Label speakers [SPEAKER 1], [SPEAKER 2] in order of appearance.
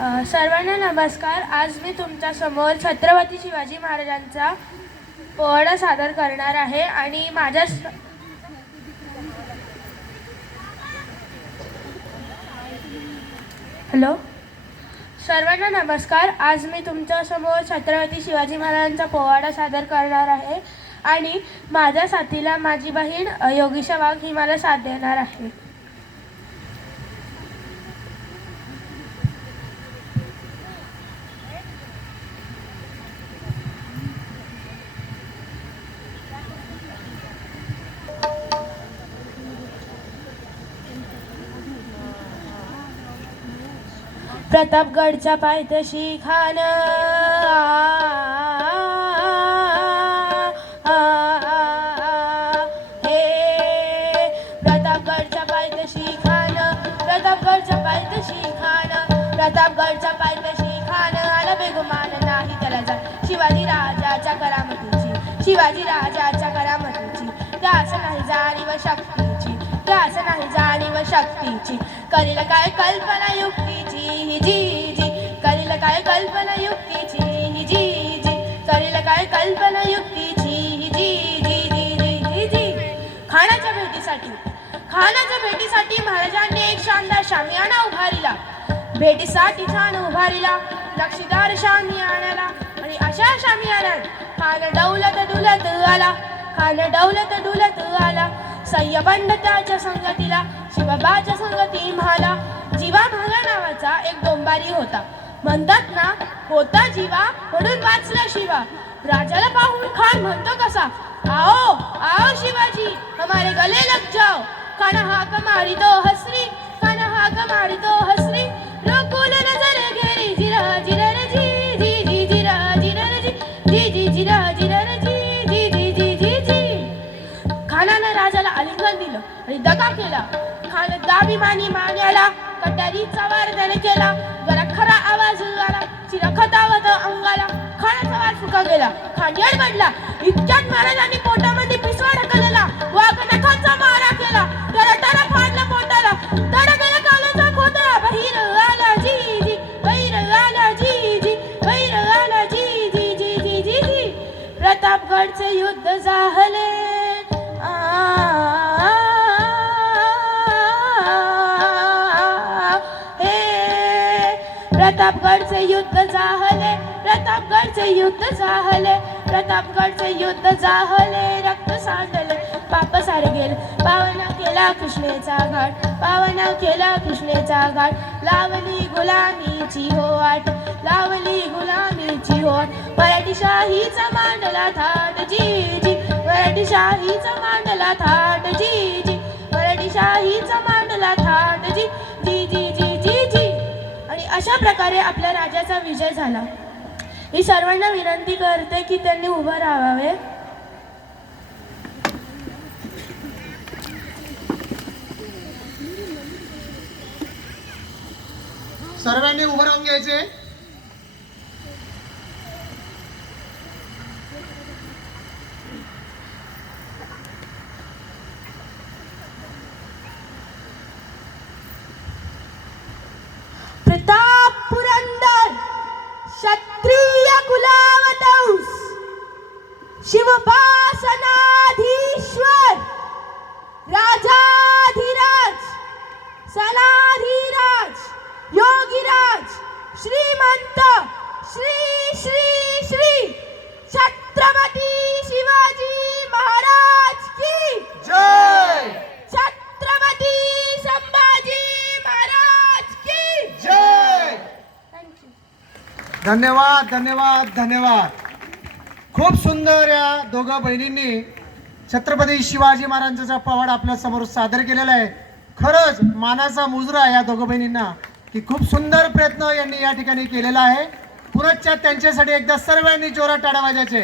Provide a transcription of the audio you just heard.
[SPEAKER 1] सर्वांना नमस्कार. आज मी तुमच्यासमोर छत्रपती शिवाजी महाराजांचा पोवाडा सादर करणार आहे आणि माझ्या स- हॅलो? सर्वांना नमस्कार. आज मी तुमच्यासमोर छत्रपती शिवाजी महाराजांचा पोवाडा सादर करणार आहे आणि माझ्या साथीला माझी बहीण योगिशा वाघ ही मला साथ देणार आहे. प्रतापगडच्या पायथ्याशी खान. हे प्रतापगडच्या पायथ्याशी खान. प्रतापगडच्या पायथ्याशी खान. प्रतापगडच्या पायथ्याशी खान. आला बेगुमान नाही त्याला जा शिवाजी राजाच्या करामतीची. शिवाजी राजाच्या करामतीची. असं नाही जाणीव शक्तीची. त्यास नाही जाणीव शक्तीची. करील काय कल्पना युक्तीची ही जी जी. करील काय कल्पना युक्तीची ही जी जी. करील काय कल्पना युक्तीची ही जी जी जी जी जी जी. खानाच्या भेटीसाठी. खानाच्या भेटीसाठी महाराजांनी एक शानदार शामियाना उभारिला. भेटीसाठी छान उभारिला. रक्षीदार आणाला आणि अशा शामियानात खान डौलत डुलत आला. खान डौलत डुलत आला. सय्यबंडत्याच्या संगतीला शिवबाच्या संगती म्हाला जीवा भागा नावाचा एक डोंबारी होता. म्हणतात ना होता जीवा म्हणून वाचला शिवा. राजाला पाहून खान म्हणतो कसा आओ आओ शिवाजी हमारे गले लग जाओ. खाना हाक मारी तो हसरी खाना हाक मारी तो हसरी. रकुल दिलं आणि दगा केला. खान दाभिमानी मान्याला कटारीचा वार त्याने केला. जरा खरा आवाज आला चिरखतावत अंगाला. खानाचा वार फुका गेला खान पडला. इतक्यात महाराजांनी पोटामध्ये पिसवा ढकलला. वाघ नखाचा मारा केला. त्याला त्याला फाडला पोटाला. त्याला गेला कालचा खोतळा बहिर आला जी जी बहिर आला जी जी बहिर आला जी जी जी जी जी जी. प्रतापगडचे युद्ध झाले. प्रतापगडचे युद्ध झाले प्रतापगडचे युद्ध झाले प्रतापगडचे युद्ध झाले रक्त सांडले. पाप सारे गेले पावना केला कृष्णेचा घाट पावना केला कृष्णेचा घाट. लावली गुलामीची हो आठ लावली गुलामीची होट मराठी शाहीचा मांडला थाट जी जी मराठी शाहीचा मांडला थाट जी जी मराठी शाहीचा मांडला थाट जी अशा प्रकारे आपल्या राजाचा विजय झाला. मी सर्वांना विनंती करते की त्यांनी उभं राहावे.
[SPEAKER 2] सर्वांनी उभं राहून घ्यायचे.
[SPEAKER 1] योगीराज श्रीमंत श्री श्री श्री छत्रपती शिवाजी महाराज की
[SPEAKER 2] जय!
[SPEAKER 1] छत्रपती संभाजी महाराज की
[SPEAKER 2] जय! धन्यवाद धन्यवाद धन्यवाद. खूप सुंदर या दोघा बहिणींनी छत्रपती शिवाजी महाराजांचा पवाड आपल्यासमोर सादर केलेला आहे. खरंच मानाचा मुजरा या दोघं बहिणींना. की खूप सुंदर प्रयत्न यांनी या ठिकाणी केलेला आहे. पुनश्च त्यांच्यासाठी एकदा सर्वांनी जोरात टाळा वाजायचे.